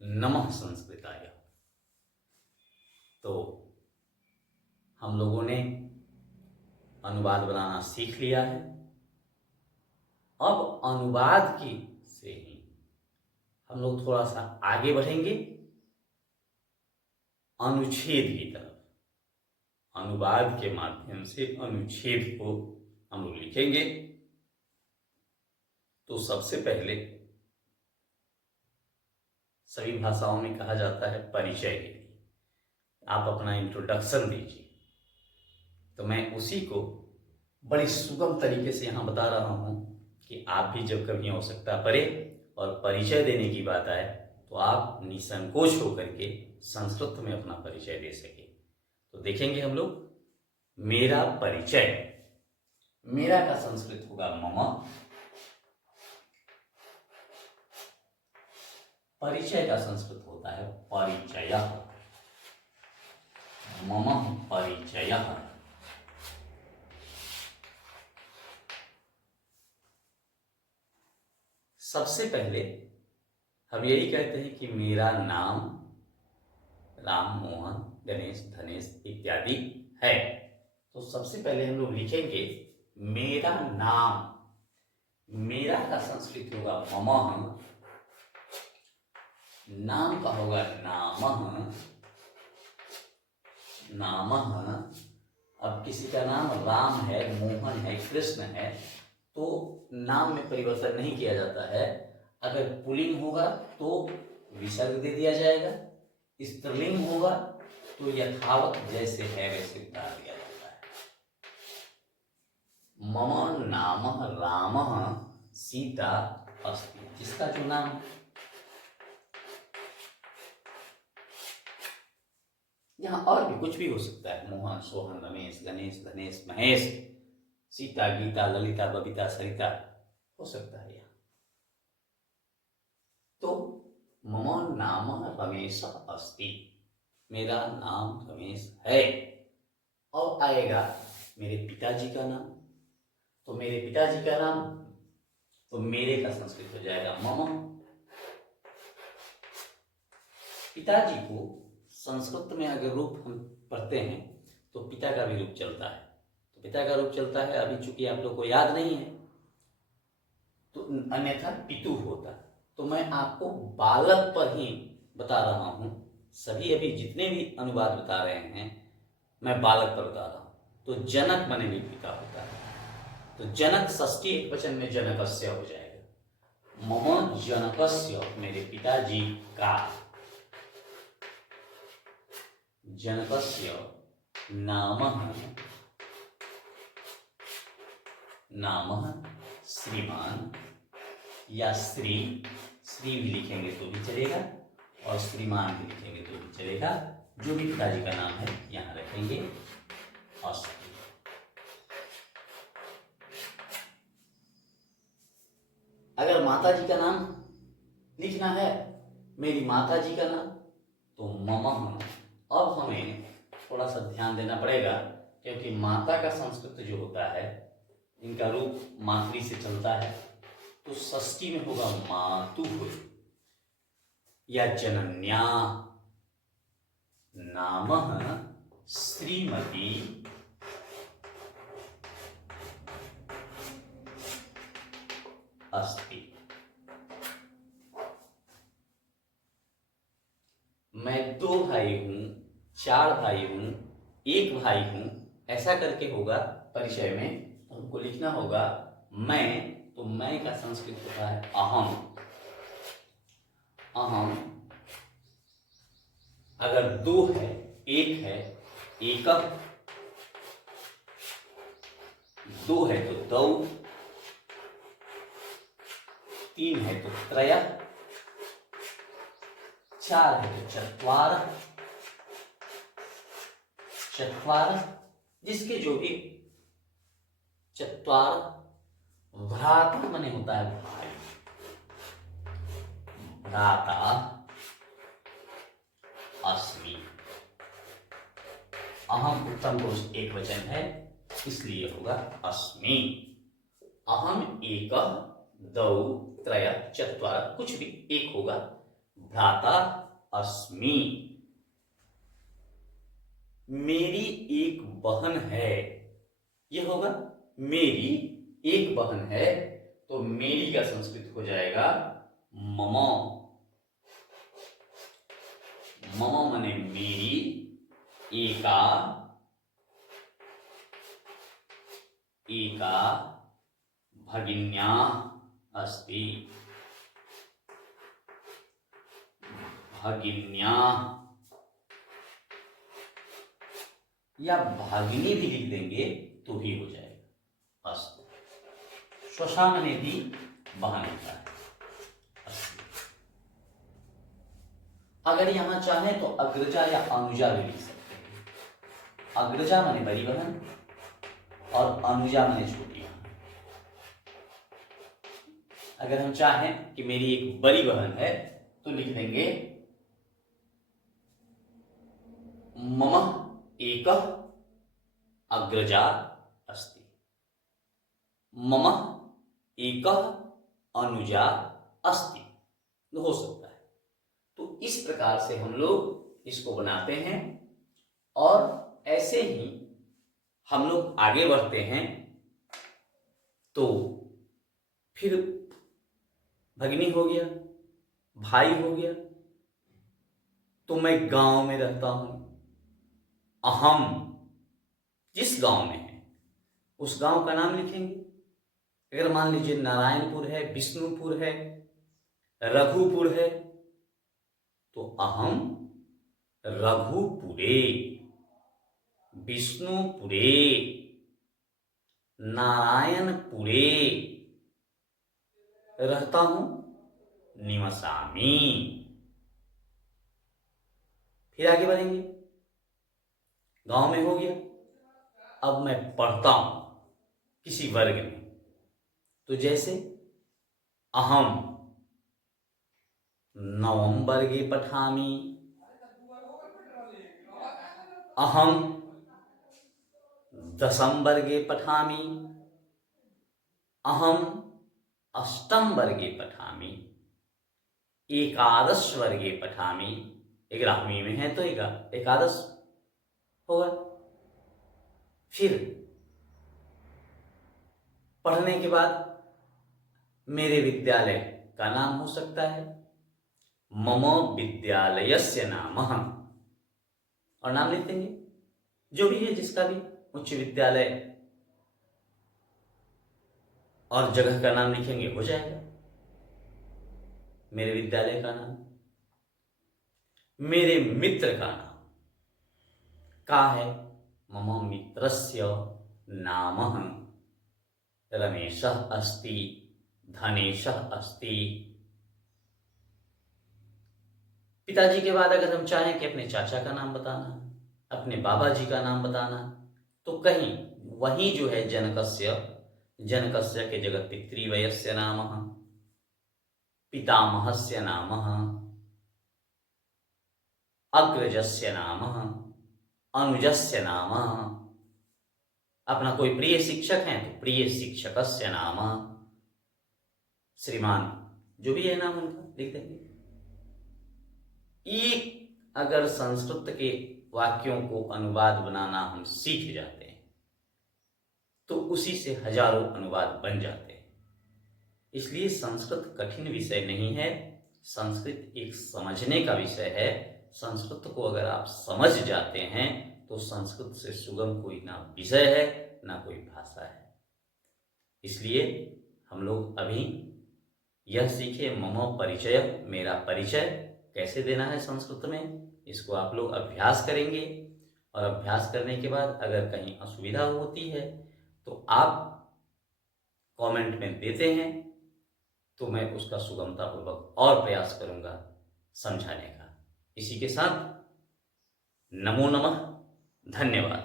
नमः संस्कृताय। तो हम लोगों ने अनुवाद बनाना सीख लिया है। अब अनुवाद की से ही हम लोग थोड़ा सा आगे बढ़ेंगे अनुच्छेद की तरफ। अनुवाद के माध्यम से अनुच्छेद को हम लोग लिखेंगे। तो सबसे पहले सभी भाषाओं में कहा जाता है परिचय के लिए आप अपना इंट्रोडक्शन दीजिए। तो मैं उसी को बड़ी सुगम तरीके से यहाँ बता रहा हूँ कि आप भी जब कभी आवश्यकता पड़े और परिचय देने की बात आए तो आप निसंकोच होकर के संस्कृत में अपना परिचय दे सके। तो देखेंगे हम लोग मेरा परिचय। मेरा का संस्कृत होगा मम। परिचय का संस्कृत होता है परिचयः। मम परिचयः। सबसे पहले हम यही कहते हैं कि मेरा नाम राम, मोहन, गणेश, धनेश इत्यादि है। तो सबसे पहले हम लोग लिखेंगे मेरा नाम। मेरा का संस्कृत होगा मम। नाम का होगा नामः। नामः। अब किसी का नाम राम है, मोहन है, कृष्ण है तो नाम में परिवर्तन नहीं किया जाता है। अगर पुल्लिंग होगा तो विसर्ग दे दिया जाएगा, स्त्रीलिंग होगा तो यथावत जैसे है वैसे उतार दिया जाता है। मम नामः रामः सीता अस्ति। जिसका जो नाम यहाँ और भी कुछ भी हो सकता है, मोहन, सोहन, रमेश, गणेश, धनेश, महेश, सीता, गीता, ललिता, बबीता, सरिता हो सकता है यहाँ। तो मम नाम रमेश अस्ति। मेरा नाम रमेश है। और आएगा मेरे पिताजी का नाम। तो मेरे पिताजी का नाम तो मेरे का संस्कृत हो जाएगा मम। पिताजी को संस्कृत में अगर रूप हम पढ़ते हैं तो पिता का भी रूप चलता है। तो पिता का रूप चलता है, अभी चूंकि आप लोग को याद नहीं है तो अन्यथा पितु होता। तो मैं आपको बालक पर ही बता रहा हूं। सभी अभी जितने भी अनुवाद बता रहे हैं मैं बालक पर बता रहा हूं। तो जनक माने भी पिता होता है। तो जनक षष्ठी एकवचन में जनकस्य हो जाएगा। मम जनकस्य, मेरे पिताजी का। जनकस्य नामः नामः श्रीमान या श्री। श्री भी लिखेंगे तो भी चलेगा और श्रीमान भी लिखेंगे तो भी चलेगा। जो भी पिताजी का नाम है यहां रखेंगे अस्ति। अगर माता जी का नाम लिखना है, मेरी माता जी का नाम, तो मम। अब हमें थोड़ा सा ध्यान देना पड़ेगा क्योंकि माता का संस्कृत जो होता है इनका रूप मातृ से चलता है। तो षष्ठी में होगा मातुः या जनन्या। नामः श्रीमती अस्ति। मैं 2 भाई हूं, 4 भाई हूं, 1 भाई हूं, ऐसा करके होगा परिचय में। तो हमको लिखना होगा मैं। तो मैं का संस्कृत होता है अहम। अहम। अगर 2 है, 1 है, एकः। 2 है तो दौ। 3 है तो त्रयः। 4 है तो चत्वारः। चत्वारः जिसके जो भी चत्वारः। भ्राता माने होता है भाई। भ्राता अस्मि। अहम उत्तम पुरुष एक वचन है इसलिए होगा अस्मि। अहम एकः, दौ, त्रयः, चत्वारः कुछ भी एक होगा। भ्राता अस्मि। मेरी एक बहन है, ये होगा मेरी एक बहन है, तो मेरी का संस्कृत हो जाएगा मम। मम माने मेरी, एका एका भगिन्या अस्ति। भगिन्या या भागिनी भी लिख देंगे तो भी हो जाएगा। अस्तु। स्वशा माने भी बहन होता है। अस्तु। अगर यहां चाहे तो अग्रजा या अनुजा भी लिख सकते हैं। अग्रजा माने बड़ी बहन और अनुजा माने छोटी बहन। अगर हम चाहें कि मेरी एक बड़ी बहन है तो लिख देंगे मम एकः अग्रजा अस्ति। मम एकः अनुजा अस्ति हो सकता है। तो इस प्रकार से हम लोग इसको बनाते हैं और ऐसे ही हम लोग आगे बढ़ते हैं। तो फिर भगिनी हो गया, भाई हो गया। तो मैं गांव में रहता हूं। अहम जिस गांव में है उस गांव का नाम लिखेंगे। अगर मान लीजिए नारायणपुर है, विष्णुपुर है, रघुपुर है, तो अहम रघुपुरे, विष्णुपुरे, नारायणपुरे रहता हूं, निवसामि। फिर आगे बढ़ेंगे। गांव में हो गया। अब मैं पढ़ता हूं किसी वर्ग में, तो जैसे अहम नवम वर्गे पठामि, अहम दशम वर्गे पठामि, अहम अष्टम वर्गे पठामि, एकादश वर्गे पठामि। 11वीं में है तो एकादश होगा। फिर पढ़ने के बाद मेरे विद्यालय का नाम हो सकता है मम विद्यालयस्य नामः, और नाम लिख देंगे जो भी है, जिसका भी उच्च विद्यालय और जगह का नाम लिखेंगे हो जाएगा मेरे विद्यालय का नाम। मेरे मित्र का नाम का है मम मित्रस्य नामः रमेशः अस्ति, धनेशः अस्ति। पिताजी के बाद अगर हम चाहें कि अपने चाचा का नाम बताना, अपने बाबा जी का नाम बताना, तो कहीं वही जो है जनकस्य के जगह पितृव्यस्य नामः, पितामहस्य नामः, अग्रजस्य नामः, अनुजस्य नामः। अपना कोई प्रिय शिक्षक है तो प्रिय शिक्षकस्य नामः, श्रीमान जो भी है नाम उनका लिख देंगे। एक अगर संस्कृत के वाक्यों को अनुवाद बनाना हम सीख जाते हैं तो उसी से हजारों अनुवाद बन जाते हैं। इसलिए संस्कृत कठिन विषय नहीं है, संस्कृत एक समझने का विषय है। संस्कृत को अगर आप समझ जाते हैं तो संस्कृत से सुगम कोई ना विषय है ना कोई भाषा है। इसलिए हम लोग अभी यह सीखे मम परिचय, मेरा परिचय कैसे देना है संस्कृत में, इसको आप लोग अभ्यास करेंगे। और अभ्यास करने के बाद अगर कहीं असुविधा होती है तो आप कमेंट में देते हैं तो मैं उसका सुगमतापूर्वक और प्रयास करूंगा समझाने का। इसी के साथ नमो नमः, धन्यवाद।